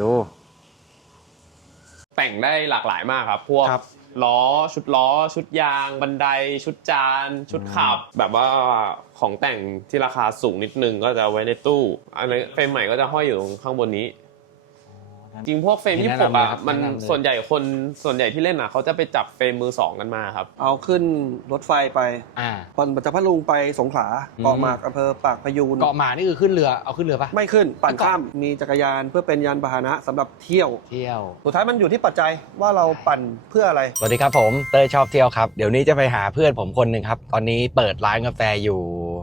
ดู แต่งได้หลากหลายมากครับ พวกครับ ล้อชุดล้อ ชุดยาง บันได ชุดจาน ชุดขับ แบบว่าของแต่งที่ราคาสูงนิดนึงก็จะไว้ในตู้อันนี้เฟรมใหม่ก็จะห้อยอยู่ตรงข้างบนนี้ จริงพวกเฟรมนี่ที่แนะผนำมเลยอะครับมันแนะนำเลย ส่วนใหญ่คนส่วนใหญ่ที่เล่นอะเขาจะไปจับเฟรมมือสองกันมาครับ เอาขึ้นรถไฟไปอ่าปั่นจากพัทลุงไปสงขลาอืม เกาะหมากอำเภอปากพยูนเกาะหมานี่คือขึ้นเรือเอาขึ้นเรือปะไม่ขึ้นปั่นข้ามมีจักรยานเพื่อเป็นยานพาหนะสำหรับเที่ยว เที่ยว สุดท้ายมันอยู่ที่ปัจจัยว่าเราปั่นเพื่ออะไร สวัสดีครับผมเต้ยชอบเที่ยวครับ เดี๋ยวนี้จะไปหาเพื่อนผมคนหนึ่งครับ ตอนนี้เปิดร้านกาแฟอยู่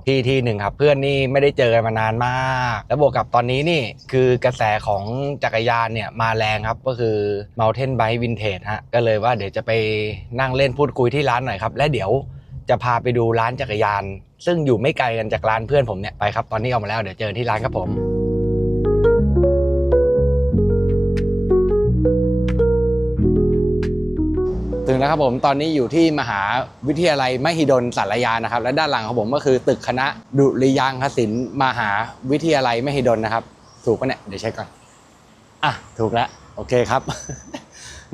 ที่ที่หนึ่งครับ เพื่อนนี่ไม่ได้เจอกันมานานมาก แล้วบวกกับตอนนี้นี่คือกระแสของจักรยานเนี่ยมาแรงครับก็คือ Mountain Bike Vintage ฮะก็เลยว่าเดี๋ยวจะไปนั่งเล่นพูดคุยที่ร้านหน่อยครับ และเดี๋ยวจะพาไปดูร้านจักรยาน ซึ่งอยู่ไม่ไกลกันจากร้านเพื่อนผมเนี่ยไปครับตอนนี้ออกมาแล้วเดี๋ยวเจอที่ร้านครับผม ถึงแล้วครับผมตอนนี้อยู่ที่มหาวิทยาลัยมหิดลสารยานะครับ และด้านหลังของผมก็คือตึกคณะดุริยางคศิลป์มหาวิทยาลัยมหิดลนะครับ ถูกปะเนี่ยเดี๋ยวเช็คก่อนอะถูกแล้วโอเคครับ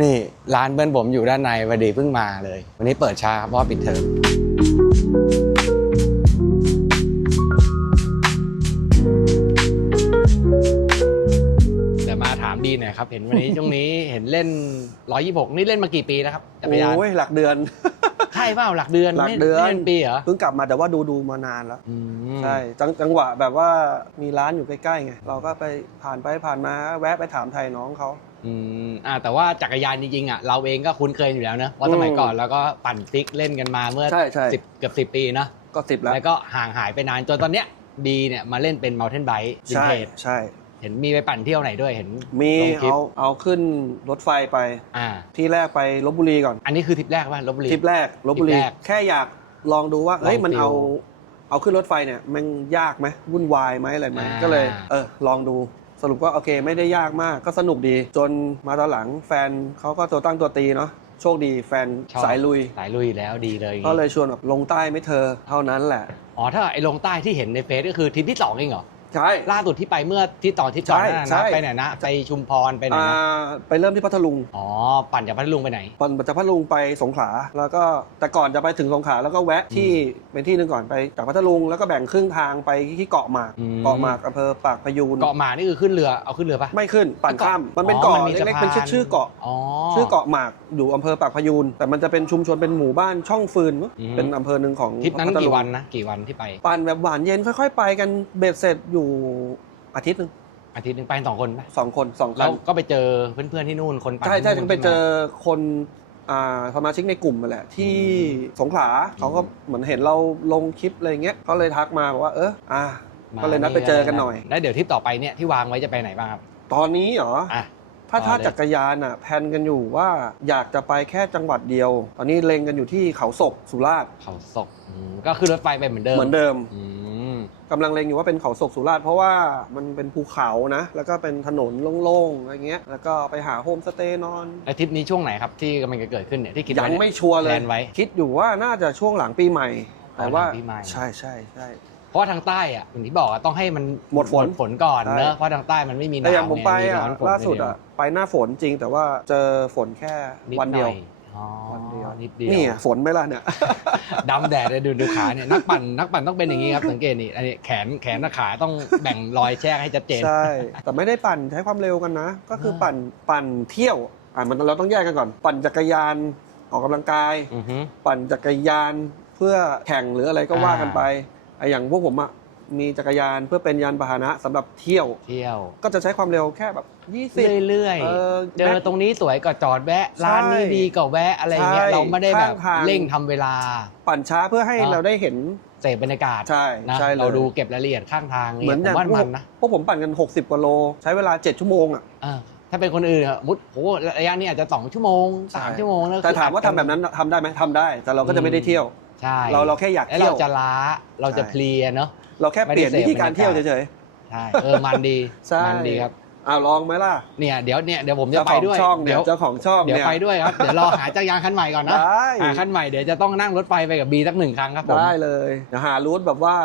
นี่ร้านเพื่อนผมอยู่ด้านในพอดีเพิ่งมาเลย วันนี้เปิดช้าครับเพราะว่าปิดเทอม หน่อยครับเห็นวันนี้ช่วงนี้เห็นเล่น126นี่เล่นมากี่ปีแล้วครับจักรยานโอ้ยหลักเดือน ใช่เปล่าหลักเดือนหลักไม่เดือนไม่เป็นปีเหรอเพิ่งกลับมาแต่ว่าดูดูมานานแล้วอืมใช่จังจังหวะแบบว่ามีร้านอยู่ใกล้ๆไงเราก็ไปผ่านไปผ่านมาแวะไปถามไทยน้องเขาอืมอ่าแต่ว่าจักรยานจริงๆอะเราเองก็คุ้นเคยอยู่แล้วเนอะเพราะสมัยอืมก่อนเราก็ปั่นติ๊กเล่นกันมาเมื่อใช่ใช่สิบเกือบสิบปีเนอะก็สิบแล้วแล้วก็ห่างหายไปนานจนตอนเนี้ยบีเนี่ยมาเล่นเป็น mountain bike วินใช่เทจใช่ เห็นมีไปปั่นเที่ยวไหนด้วยเห็นมีลงคลิปเอาเอาขึ้นรถไฟไป อ่า ที่แรกไปลบบุรีก่อนอันนี้คือทริปแรกป่ะลบบุรี ทริปแรกลบบุรีทริปแรกแค่อยากลองดูว่าลองเฮ้ยมันฟิลเอาเอาขึ้นรถไฟเนี่ยมันยากไหมวุ่นวายไหมอะไรไหมอ่า ก็เลยเออลองดูสรุปก็โอเค ไม่ได้ยากมากก็สนุกดี จนมาตอนหลังแฟนเขาก็ตัวตั้งตัวตีเนาะโชคดีแฟนชอบสายลุย สายลุยแล้วดีเลยก็เลยชวนแบบลงใต้ไหม่เธอเท่านั้นแหละ อ๋อถ้าไอ้ลงใต้ที่เห็นในเฟซก็คือทริปที่สองเองเหรอ ใช่ ล่าสุดที่ไปเมื่อที่ต่อนที่ก่อนหน้าใช่นะใช่ ไปไหนนะไปชุมพรไปไหนอ่านะไปเริ่มที่พัทลุงอ๋อปั่นจากพัทลุงไปไหน ปั่นจากพัทลุงไปสงขลาแล้วก็แต่ก่อนจะไปถึงสงขลาแล้วก็แวะที่เป็นที่หนึ่งก่อนไปจากพัทลุงแล้วก็แบ่งครึ่งทางไปที่เกาะหมากอืม เกาะหมากอำเภอปากพยูนเกาะหมานี่คือขึ้นเรือเอาขึ้นเรือปะ ไม่ขึ้นปั่นข้ามมันเป็นอ๋อเกาะมันมีเล็กๆสะพานเป็นชื่อชื่อเกาะ อ๋อ ชื่อเกาะหมากอยู่อำเภอปากพยูนแต่มันจะเป็นชุมชนเป็นหมู่บ้านช่องฟืนมั้งอืม เป็นอำเภอหนึ่งของทริปนั้นพัทลุกี่งวันนะกี่วันที่ไป ปั่นแบบหวานเย็นค่อย ๆ ไปกันเบ็ดเสร็จอยู่อาทิตย์หนึ่งอาทิตย์หนึงไปสองคนปะสองคนสองคัแล้วนก็ไปเจอเพื่อนๆที่นู่นคนปั่นใช่ใช่ที่นู่นไปเจอใช่หม คนอ่าสมาชิกในกลุ่มนั่นแหละ ที่สงขลาเขาก็เหมือนเห็นเราลงคลิปอะไรเงี้ยเขาเลยทักมาบอกว่า เอออะมาก็เลยนัดไปเจอกันหน่อย แล้วเดี๋ยวทริปต่อไปเนี่ยที่วางไว้จะไปไหนบ้างครับตอนนี้เหรอ อะ ถ้าต่อถ้าเลย จักรยานอะแพลนกันอยู่ว่าอยากจะไปแค่จังหวัดเดียว ตอนนี้เล็งกันอยู่ที่เขาศกสุราษฎร์เขาศกอืมก็ขึ้นรถไฟไปเหมือนเดิมเหมือนเดิม อืม กำลังเล็งอยู่ว่าเป็นเขาศกสุราษฎร์เพราะว่ามันเป็นภูเขานะ แล้วก็เป็นถนนโล่งๆอะไรเงี้ย แล้วก็ไปหาโฮมสเตย์นอนแล้วทริปนี้ช่วงไหนครับที่กำลังจะเกิดขึ้นเนี่ยที่คิดยังว้เนี่ยไม่ชัวร์เลยแพลนไว้คิดอยู่ว่าน่าจะช่วงหลังปีใหม่ แต่ว่าหลังปีใหม่ใช่ใช่ใช่เพราะว่าทางใต้อะอย่างที่บอกอะต้องให้มันหมดฝนฝนก่อนใช่เนอะเพราะทางใต้มันไม่มีหแต่นาวอย่างผมไปไงอะร้อนฝนล่าสุดไปอะไปหน้าฝนจริงแต่ว่าเจอฝนแค่นิดวันเดียวหออ๋อ วันเดียวนิดเดียวนี่อะฝนไหมล่ะเนี่ยดำแดดเลยดูดูขาเนี่ยนักปั่นนักปั่นต้องเป็นอย่างนี้ครับสังเกตนี่อันนี้แขนแขนกับขาต้องแบ่งรอยแช่ให้ชัดเจนใช่แต่ไม่ได้ปั่นใช้ความเร็วกันนะ ก็คืออ่าปั่นปั่นเที่ยวอะมันเราต้องแยกกันก่อน ปั่นจักรยานออกกำลังกายอือฮึปั่นจักรยานเพื่อแข่งหรืออะไรก็ว่ากันไปไอ้อย่างพวกผมอะ มีจักรยานเพื่อเป็นยานพาหนะสำหรับเที่ยว เที่ยว ก็จะใช้ความเร็วแค่แบบ 20 เรื่อยเออๆ เจอตรงนี้สวยก็จอดแวะ ร้านนี้ดีก็แวะอะไรเงี้ย ใช่เราไม่ได้แบบข้างทาง เร่งทำเวลา ปั่นช้าเพื่อให้อ่าเราได้เห็น เสพบรรยากาศใช่นะใช่เลย เราดูเก็บรายละเอียดข้างทางเหมือนผอย่างมว่าพวมักนนะพวกผมปั่นกัน 60กว่าโล ใช้เวลา 7 ชั่วโมงอะ เออถ้าเป็นคนอื่นอะมุดโหระยะนี้อาจจะสองชั่วโมงสามใช่ ชั่วโมงแล้วแต่ถามว่าทำแบบนั้นทำได้ไหมทำได้ แต่เราก็จะไม่ได้เที่ยว ใช่เราเราแค่อยากแล้วเที่ยเราว จะล้าเราจะใช่ เพลียเนาะ เราแค่เปลี่ยนไม่ได้วิธีการเสพบรรยากาศเที่ยวเฉย ใช่เออมันดีใช่ มันดีครับๆอ้าวลองไหมล่ะเนี่ยเดี๋ยวเนี่ยเดี๋ยวผมจะเจ้าไปของด้วยช่องเนี่เดี๋ยยวเจ้าของช่องเดี๋ยวเนี่ยไปด้วยครับเดี๋ยวรอหาจักรยานคันใหม่ก่อนนะได้หาคันใหม่เดี๋ยวจะต้องนั่งรถไฟไปกับบีสักหนึ่งครั้งครับผมได้เลยเดี๋ยวหารูทแบบว่า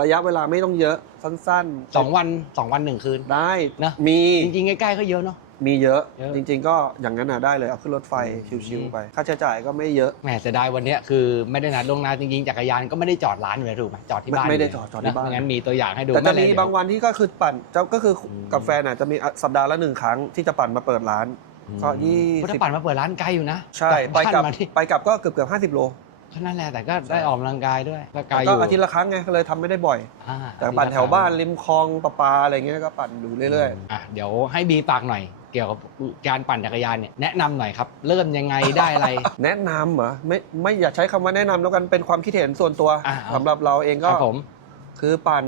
ระยะเวลาไม่ต้องเยอะสั้นๆสองวันสองวันหนึ่งคืน ได้นะ มีจริงๆใกล้ๆก็เยอะเนาะ มีเยอะเยอะ จริง ๆ ก็อย่างนั้นน่ะได้เลยเอาขึ้นรถไฟอืมชิวๆไป ค่าใช้จ่ายก็ไม่เยอะ แหมเสียดายวันเนี้ยคือไม่ได้นัดล่วงหน้าจริงๆจักรยานก็ไม่ได้จอดร้านอยู่เลยถูกไหมจอดที่บ้านไม่ไม่ได้ยู่จอดจอดที่บ้านะไม่งั้นมีตัวอย่างให้ดูแต่จะไเป็มีนไรบางวันที่ก็คือปั่นเจ้าก็คืออม กับแฟนน่ะจะมีสัปดาห์ละหนึ่งครั้งที่จะปั่นมาเปิดร้าน ก็ยี่พุทธสิบปั่นมาเปิดร้านไกลอยู่นะใช่ไปจากกลับบ้านมาที่ไปกลับก็เกือบเกือบห้าสิบโลก็นั่นแหละแต่ก็ได้ออกกำลังกายด้วยก็ไกลอก็ยู่อาทิตย์ละครั้งไงก็เลยทำไม่ได้บ่อย อ่าแต่ปั่นแถวบ้านริมคลองประปาอะไรเงี้ยก็ปั่นอยู่เรื่อย อะเดี๋ยวให้บีฝากหน่อยเกี่ยวกับการปั่นจักรยานเนี่ยแนะนำหน่อยครับ เริ่มยังไงได้อะไรๆแนะนำเหรอไม่ไม่อยากใช้คำว่าแนะนำแล้วกันเป็นความคิดเห็นส่วนตัวอ่าเอาสำหรับเราเองคก็ รับผม คือปั่น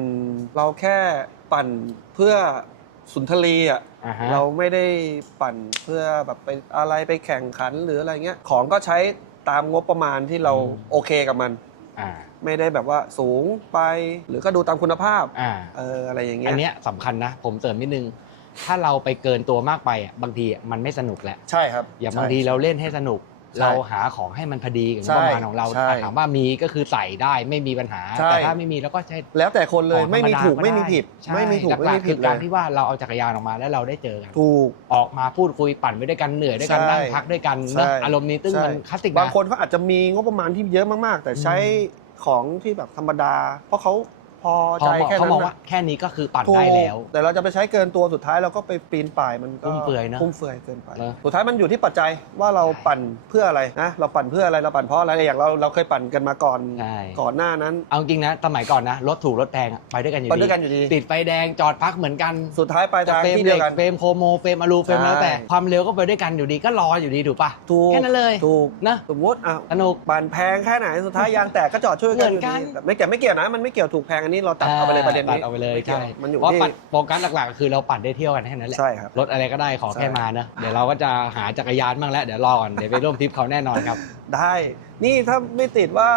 เราแค่ปั่นเพื่อสุนทรีย์อะอ่าฮะ เราไม่ได้ปั่นเพื่อแบบไปอะไรไปแข่งขันหรืออะไรเงี้ยของก็ใช้ตามงบประมาณที่เราโอเคกับมัน อ่าไม่ได้แบบว่าสูงไป หรือก็ดูตามคุณภาพอ่า เอออะไรอย่างเงี้อัยนเนี้ยสำคัญนะ ผมเสริมนิดนึง ถ้าเราไปเกินตัวมากไปอะบางทีอะมันไม่สนุกแหละใช่ครับอย่างใช่บางทีเราเล่นให้สนุกใช่เราหาของให้มันพอดีกับงใช่บประมาณของเราใช่ถามว่ามีก็คือใส่ได้ไม่มีปัญหาใช่แต่ถ้าไม่มีเราก็ใช้แล้วแต่คนเลยของธรรไม่มีดาถูกก็ไม่มีด้ผิดใช่ไม่มีถูกหไม่ลัมีกๆผิคืดอเลการยที่ว่าเราเอาจักรยานออกมาแล้วเราได้เจอกันถูกออกมาพูดคุยปั่นไปด้วยกันเหนื่อยด้วยกันใช่นั่งพักด้วยกันใช่นะอารมณ์นี้ตึ้งใช่มันคลาสสิกบางนะคนเขาอาจจะมีงบประมาณที่เยอะมากๆ แต่ใช้ของที่แบบธรรมดา เพราะเขา พอพอใจบอกแค่เขานั้มองนว่าน่ะแค่นี้ก็คือปั่นถูกได้แล้วแต่เราจะไปใช้เกินตัวสุดท้ายเราก็ไปปีนป่ายมันก็ฟุ่มเฟือยเนอะฟุ่มเฟือยเกินไปเนอะสุดท้ายมันอยู่ที่ปัจจัยว่าเราปั่นเพื่ออะไรนะเราปั่นเพื่ออะไรเราปั่นเพราะอะไรอย่างเราเราเคยปั่นกันมาก่อนใช่ก่อนหน้านั้นเอาจริงนะสมัยก่อนนะรถถูกรถแพงอะไปด้วยกันอยู่ไปดีด้วยกันอยู่ดี ติดไฟแดงจอดพักเหมือนกันสุดท้ายปลายจะทางเฟรมที่เหเดีล็ยวกกัน เฟรมโคโมเฟรมอลูเฟรมใช่แล้วแต่ความเร็วก็ไปด้วยกันอยู่ดีก็รออยู่ดีถูกปะถูกแค่นั้นเลยถูกนะสมมติอะสนุก ปั่นแพงแค่ไหนสุดท้ายยางแตกก็จอดช่วยกันเหมือนกัน ยู่ดีแต่ไม่เกี่ยวไม่เกี่ยวนะมันไม่เกี่ยวถูกแพงอันนี้เราตัดเอาไปเลยประเด็นตัดนี้เอาไปเลยม่กี่วใช่มันอยู่เพราะที่ ปั่นโฟกัสหลักๆก็คือเราปั่นได้เที่ยวกันแค่นั้นแหละใช่ครับรถอะไรก็ได้ขอใช่แค่มาเนอะเดี๋ยวเราก็จะหาจักรยานบ้างแล้วเดี๋ยวรอก่อนเดี๋ยวไปร่วมทริปเขาแน่นอนครับได้ นี่ถ้าไม่ติดว่า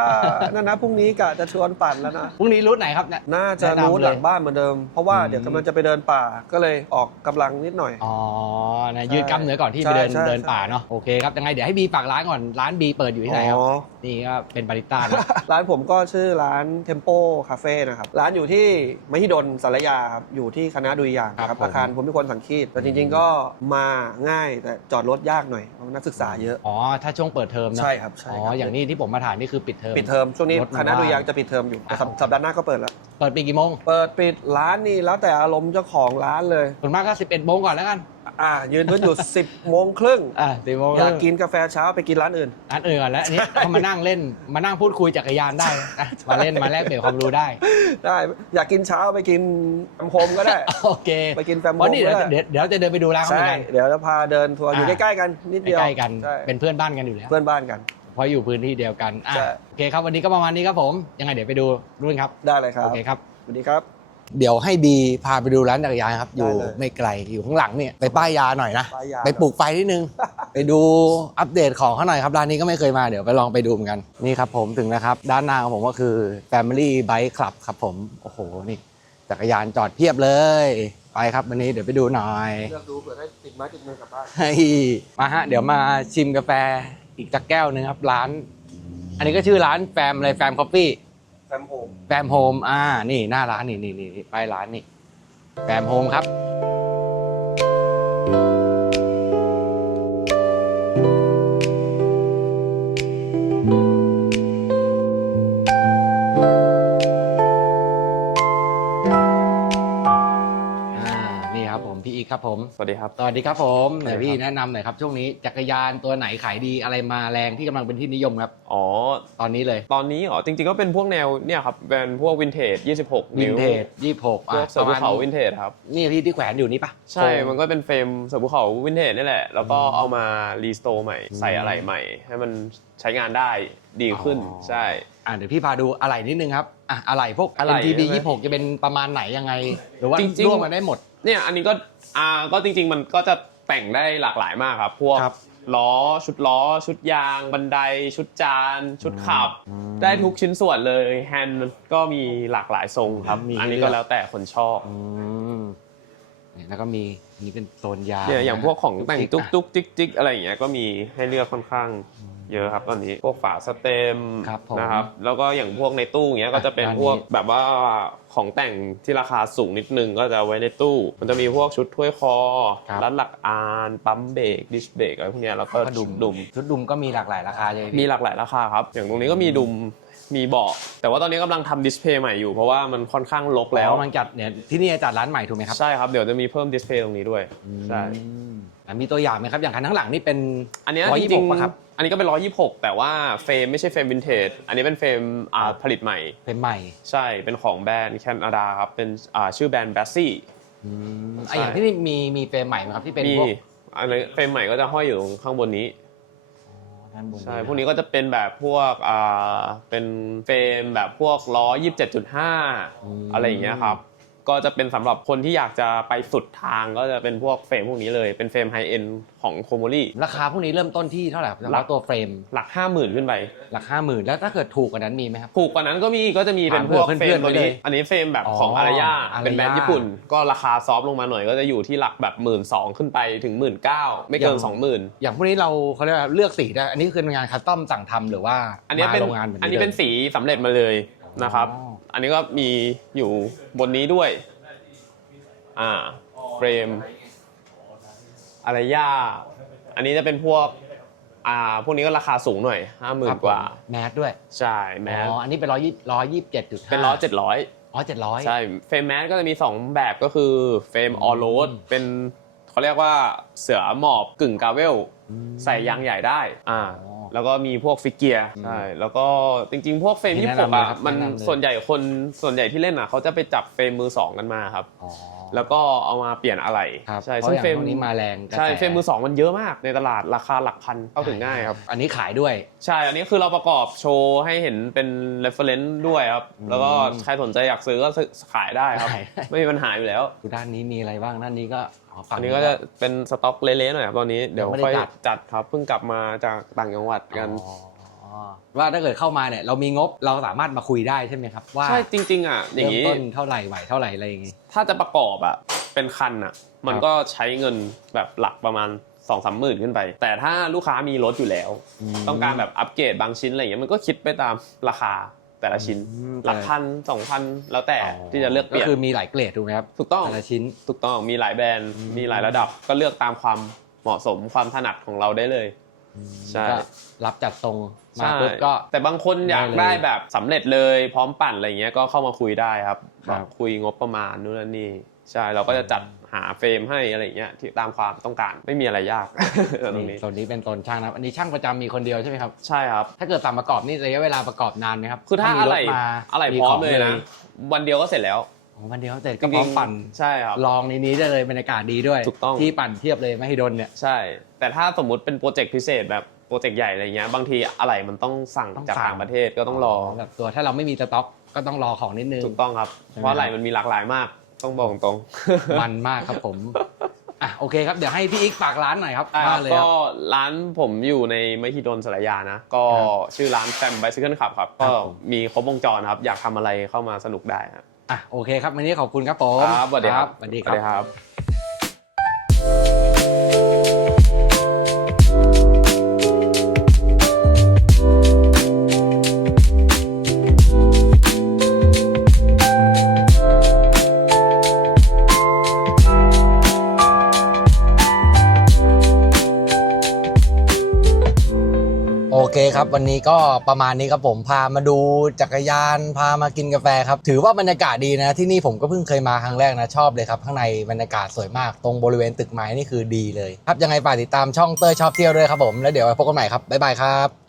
นั่นนะพรุ่งนี้กะจะชวนปั่นแล้วนะ พรุ่งนี้รูทไหนครับเนี่ย น่าจะแนะนำรู้เลยหลังบ้านเหมือนเดิม เพราะว่าอืม เดี๋ยวกำลังจะไปเดินป่าก็เลยออกกำลังนิดหน่อย อ๋อนะใช่ยืดกล้ามเนื้อก่อนที่ใช่ไปเดินใช่ เดินป่าใช่เนาะโอเคครับยังไงเดี๋ยวให้บีฝากร้านก่อนร้านบีเปิดอยู่ที่ไหนครับอ๋อนี่ก็เป็นบาริสต้านะ ร้านผมก็ชื่อร้าน Tempo Cafe นะครับร้านอยู่ที่มหิดลสารยาครับ อยู่ที่คณะดุริยางค์ครับครับผม อาคารผมเป็นคนสังคีตแต่จริง ๆ ก็มาง่ายแต่จอดรถยากหน่อยเพราะนักศึกษาเยอะ อ๋อ ถ้าช่วงเปิดเทอมเนอะใช่ครับใช่อ๋อครับอย่างนี้ที่ผมมาถ่ายนี่คือปิดเทอม ปิดเทอมช่วงนี้รถมันคณะดุริยางว่างค์จะปิดเทอมอยู่แต่สัปอะ สัปดาห์หน้าก็เปิดแล้ว เปิดปีกี่โมงเปิดปิดร้านนี่แล้วแต่อารมณ์เจ้าของร้านเลย ส่วนมากก็11โมงก่อนแล้วกัน อ่ายืนพื้นอยู่ 10โมงครึ่งอะสิบโมงอยากกินกาแฟเช้าไปกินร้านอื่นร้านอื่นก่อนแล้วอันนี้ก็มานั่งเล่นมานั่งพูดคุยจักรยานได้นะมาเล่นมาแลกเปลี่ยนความรู้ได้ ได้อยากกินเช้าไปกินแฟมโฮมก็ได้ โอเคไปกินแฟมโฮวันมนี้ก็เดี๋ยวได้เดี๋ยวเดี๋ยวจะเดินไปดูร้านเขาเหมืใช่อนกัน เดี๋ยวจะพาเดินทัวร์อยู่อ่า ใกล้ๆกันนิดเดียวใกล้ๆกันใช่เป็นเพื่อนบ้านกันอยู่แล้ว เพื่อนบ้านกัน เพราะอยู่พื้นที่เดียวกันอะใช่ โอเคครับวันนี้ก็ประมาณนี้ครับผม ยังไงเดี๋ยวไปดูรุ่นครับ ได้เลยครับโอเคครับ สวัสดีครับ เดี๋ยวให้บีพาไปดูร้านจักรยานครับ อยู่ได้เลยไม่ไกลอยู่ข้างหลังเนี่ยไปป้ายยาหน่อยนะ ป้ายยา ไปปลูกไฟนิดนึง ไปดูอัปเดตของเขาหน่อยครับร้านนี้ก็ไม่เคยมาเดี๋ยวไปลองไปดูเหมือนกัน นี่ครับผมถึงนะครับ ด้านหน้าของผมก็คือ Family Bike Club ครับผม โอ้โห นี่ จักรยานจอดเพียบเลย ไปครับวันนี้เดี๋ยวไปดูหน่อย เลือกดูเผื่อได้ติดไม้ติดมือกลับบ้านให้มาฮะ เดี๋ยวมาชิมกาแฟอีกสักแก้วหนึงครับ ร้าน อันนี้ก็ชื่อร้านแฟมอะไรแฟมคอฟฟี่ แฟมโฮมแฟมโฮม อ่า นี่หน้าร้านนี่นี่นี่ป้ายร้านนี่แฟมโฮมครับ ผมพี่อีกครับผม สวัสดีครับ สวัสดีครับผมสวัเดี๋สยวดีพี่ครับแนะนำหน่อยครับช่วงนี้จักรยานตัวไหนขายดีอะไรมาแรงที่กำลังเป็นที่นิยมครับ อ๋อ ตอนนี้เลย ตอนนี้เหรอจริงๆก็เป็นพวกแนวเนี่ยครับเป็นพวกวินเทจ 26 วินนิ้วเทจยี่หกพวกเสือภูเขาวินเทจครับ นี่ที่ที่แขวนอยู่นี่ปะใช่ มันก็เป็นเฟรมเสือภูเขาวินเทจนี่แหละ แล้วก็เอามารีสโตร์ใหม่ใส่อะไรใหม่ ให้มันใช้งานได้ดีขึ้นใช่ อ่าเดี๋ยวพี่พาดูอะไหล่นิดนึงครับ อะอะไหล่พวก อะไหล่ MTB ใช่ไหมยี่หกจะเป็นประมาณไหนยังไง หรือว่าจริงๆ ร่วมมาได้หมด เนี่ยอันนี้ก็อ่าก็จริง ๆ มันก็จะแต่งได้หลากหลายมากครับ พวกครับ ล้อชุดล้อ ชุดยาง บันได ชุดจาน ชุดขับอืมได้ทุกชิ้นส่วนเลยแฮนด์ก็มีหลากหลายทรงครับ มีให้อันนี้เลืก็อก แล้วแต่คนชอบอืมนี่แล้วก็มีนี่เป็นโซนยาเนี่ยอย่างพวกของแต่งจิ๊ตุ๊กอะตุ๊กจิ๊กจิ๊กอะไรอย่างเงี้ยก็มีให้เลือกค่อนข้าง เยอะครับตอนนี้พวกฝาสเต็มครับผมนะครับแล้วก็อย่างพวกในตู้อย่างเงี้ยก็จะเป็นด้านนี้พวกแบบว่าของแต่งที่ราคาสูงนิดนึงก็จะเอาไว้ในตู้ มันจะมีพวกชุดถ้วยคอครับ รัดหลักอานปั๊มเบรกดิชเบรกอะไรพวกเนี้ยแล้วก็ก็ดุมดุม ชุดดุมก็มีหลากหลายราคาเลยมีหลากหลายราคาครับ อย่างตรงนี้ก็มีดุมมีเบาะแต่ว่าตอนนี้กำลังทำดิสเพย์ใหม่อยู่เพราะว่ามันค่อนข้างรกแล้แล้วว มันจัดเนี่ยที่นี่จัดร้านใหม่ถูกไหมครับใช่ครับ เดี๋ยวจะมีเพิ่มดิสเพย์ตรงนี้ด้วย ใช่ อืมอะ มีตัวอย่างไหมครับ อย่างคันข้างหลังนี่เป็นอันเนี้ยร้อยจยี่สิบริหงกป่ะครับๆอันนี้ก็เป็น126แต่ว่าเฟรมไม่ใช่เฟรมวินเทจ อันนี้เป็นเฟรมอ่าผลิตใหม่ เป็นใหม่ ใช่ เป็นของแบรนด์แคนาดาครับ เป็นอ่าชื่อแบรนด์แบสซี่อืมใช่อะอย่างที่นี่มีมีเฟรมใหม่ไหมครับที่เป็นมีพวกอันนี้เฟรมใหม่ก็จะห้อยอยู่ข้างบนนี้ด้านบนใช่ พวกนี้ก็จะเป็นแบบพวกอ่าเป็นเฟรมแบบพวกล้อ27.5อะไรอย่างเงี้ยครับ ก็จะเป็นสำหรับคนที่อยากจะไปสุดทางก็จะเป็นพวกเฟรมพวกนี้เลย เป็นเฟรมไฮเอ็นของโคโมลี่ราคาพวกนี้เริ่มต้นที่เท่าไหร่ครับหลัสำหกรับตัวเฟรมหลัก 50,000 ขึ้นไป หลักห้าหมื่นแล้วถ้าเกิดถูกกว่านั้นมีไหมครับ ถูกกว่านั้นก็มีก็จะมีเป็นถามพวกเผื่อเฟรเพื่อมนๆตัวไว้เลนี้ยอันนี้เฟรมแบบอ๋อของอารยา Araya เป็นแบรนด์ญี่ปุ่น ก็ราคาซอฟต์ลงมาหน่อยก็จะอยู่ที่หลักแบบหมื่นสองขึ้นไปถึงหมื่นเก้าไม่เกินสองหมื่นอย่างพวกนี้เราเขาเรียกว่าเลือกสีได้อันนี้คืองานคัสตอมสั่งทำหรือว่าอันนี้เป็นมาโรงงานเหมือนอันนี้เป็นดิมสีสำเร็จมาเลยนะครับ อ๋ออันนี้ก็มีอยู่บนนี้ด้วย อ่าเฟรมอารยาอันนี้จะเป็นพวก อ่า พวกนี้ก็ราคาสูงหน่อยห้าหมื่ครันบกว่า แมสด้วย ใช่แมสอ๋ออันนี้เป็นร้อยยี่ร้อยยี่สิบเจ็ดจุดห้าเป็นล้อเจ็ดร้อยอ๋อเจ็ดร้อยใช่เฟรมแมสก็จะมี 2 แบบก็คือเฟรมออโรดเป็นเขาเรียกว่าเสือหมอบกึ่งกาเวล ใส่ยางใหญ่ได้อ่าอ๋อ แล้วก็มีพวกฟิกเกียร์ใช่แล้วก็จริงๆ พวกเฟรมมีที่แนะผนำมเลยอะครับมันแนะนำเลยส่วนใหญ่คนส่วนใหญ่ที่เล่นอะเขาจะไปจับเฟรมมือสองกันมาครับอ๋อแล้วก็เอามาเปลี่ยนอะไรครับใช่เพซึ่ราะงอย่างเฟรมพวกนี้มาแรงกระแสใช่เฟรมมือสองมันเยอะมากในตลาดราคาหลักพันเข้าถึงง่ายครับอันนี้ขายด้วยใช่อันนี้คือเราประกอบโชว์ให้เห็นเป็น reference ด้วยครับแล้วก็ใครสนใจอยากซื้อก็ซื้อขายได้ครับขายได้ไม่มีปัญหาอยู่แล้วดูด้านนี้มีอะไรบ้างด้านนี้ก็ฝั่ง อันนี้ก็จะเป็นสต็อกเละๆหน่อยครับตอนนี้เดี๋ยวยังไม่ได้ค่อยจัดจัดครับเพิ่งกลับมาจากต่างจังหวัดกันอ๋อว่าถ้าเกิดเข้ามาเนี่ยเรามีงบเราสามารถมาคุยได้ใช่ไหมครับว่าใช่จริง ๆอะอย่างเริ่มนี้ต้นเท่าไหร่ไหวเท่าไหร่อะไรอย่างงี้ถ้าจะประกอบอะเป็นคันอะ มันครับก็ใช้เงินแบบหลักประมาณ2องสามหมื่นขึ้นไป แต่ถ้าลูกค้ามีรถอยู่แล้ว ต้องการแบบอัปเกรดบางชิ้นอะไรอย่างเงี้ยมันก็คิดไปตามราคา แต่ละชิ้นอืม หลักพันสองพันแล้วแต่ที่จะเลือกเปลี่ยน ก็คือมีหลายเกรดถูกไหมครับถูกต้อง แต่ละชิ้น ถูกต้องมีหลายแบรนด์อืม มีหลายระดับก็เลือกตามความเหมาะสมความถนัดของเราได้เลย ใช่ ก็รับจัดทรงมาใช่ปุ๊บก็ แต่บางคนอยากได้ได้เลยแบบสำเร็จเลยพร้อมปั่นอะไรเงี้ยก็เข้ามาคุยได้ครับครับ บอกคุยงบประมาณนู่นนั่นนี่ใช่เราก็จะจัด หาเฟรมให้อะไรเงี้ยที่ตามความต้องการไม่มีอะไรยาก ตรงนี่นี้โซนนี้เป็นโซนช่างนะครับ อันนี้ช่างประจำมีคนเดียวใช่ไหมครับ ใช่ครับ ถ้าเกิดสั่งประกอบนี่ระยะเวลาประกอบนานไหมครับคือถ้ามีอะรไหรถมาอะไรมีพร้อขมงเลยนะวันเดียวก็เสร็จแล้วอ๋อวันเดียวเสร็จก็พร้อมปั่นใช่ครับ ลองในนี้ได้เลยบรรยากาศดีด้วย ถูกต้อง ที่ปั่นเทียบเลยมหิดลเนี่ย ใช่ แต่ถ้าสมมุติเป็นโปรเจกต์พิเศษแบบโปรเจกต์ใหญ่อะไรเงี้ยบางทีอะไรมันต้องสั่งต้องจากสั่ง ต่างประเทศก็ต้องรอ แบบตัวถ้าเราไม่มีสต็อกก็ต้องรอของนิดนึง ถูกต้องครับ ใช่ไหมเพราะอะไรครับ มันมีหลากหลายมาก ต้องบอกตรง มันมากครับผมอะโอเคครับเดี๋ยวให้พี่อีกฝากร้านหน่อยครับอ่าว่าเลยคก็รับ ร้านผมอยู่ในมหิดลสารยานะ ก็ครับชื่อร้านแฟมไบซิเคิลขับครับครัก็บผมมีมีครบวงจรครับ อยากทำอะไรเข้ามาสนุกได้ครับอะโอเคครับวันนี้ขอบคุณครับผมครับสวัสดีครับ สวัสดีสควัสดีรับครับ ครับ วันนี้ก็ประมาณนี้ครับผมพามาดูจักรยาน พามากินกาแฟครับ ถือว่าบรรยากาศดีนะ ที่นี่ผมก็เพิ่งเคยมาครั้งแรกนะ ชอบเลยครับ ข้างในบรรยากาศสวยมาก ตรงบริเวณตึกไม้นี่คือดีเลย ครับยังไงฝากติดตามช่องเต้ยชอบเที่ยวด้วยครับผมแล้วเดี๋ยวพบกันใหม่ครับบ๊ายบายครับ